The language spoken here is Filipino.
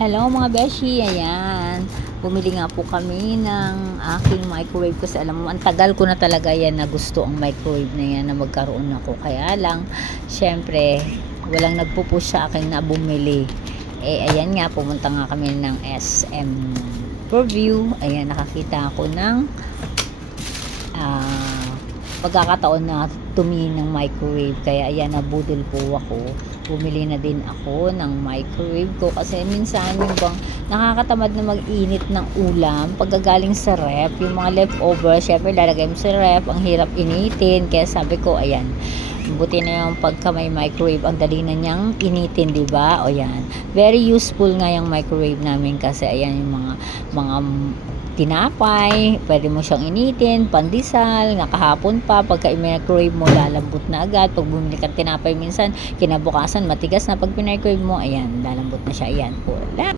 Hello mga beshi, ayan. Bumili nga po kami ng aking microwave kasi alam mo, ang tagal ko na talaga yan na gusto ang microwave na yan na magkaroon ako. Kaya lang, syempre, walang nagpo-push sa akin na bumili. Ayan nga, pumunta nga kami ng SM Purview. Ayan, nakakita ako ng pagkakataon na tumingin ng microwave, kaya ayan, nabudol po ako, bumili na din ako ng microwave ko kasi minsan yung bang nakakatamad na mag-init ng ulam pagkagaling sa ref, yung mga leftover syempre lalagay mo sa ref, ang hirap initin, kaya sabi ko ayan, buti na yung pagka may microwave, ang dali na niyang initin, di ba? O yan, very useful nga yung microwave namin kasi ayan yung mga tinapay, pwede mo siyang initin, pandesal, nakahapon pa, pagka i-microwave mo, lalambot na agad. Pag bumili ka tinapay minsan, kinabukasan, matigas na. Pag pinicrowave mo, ayan, lalambot na siya. Ayan, wala.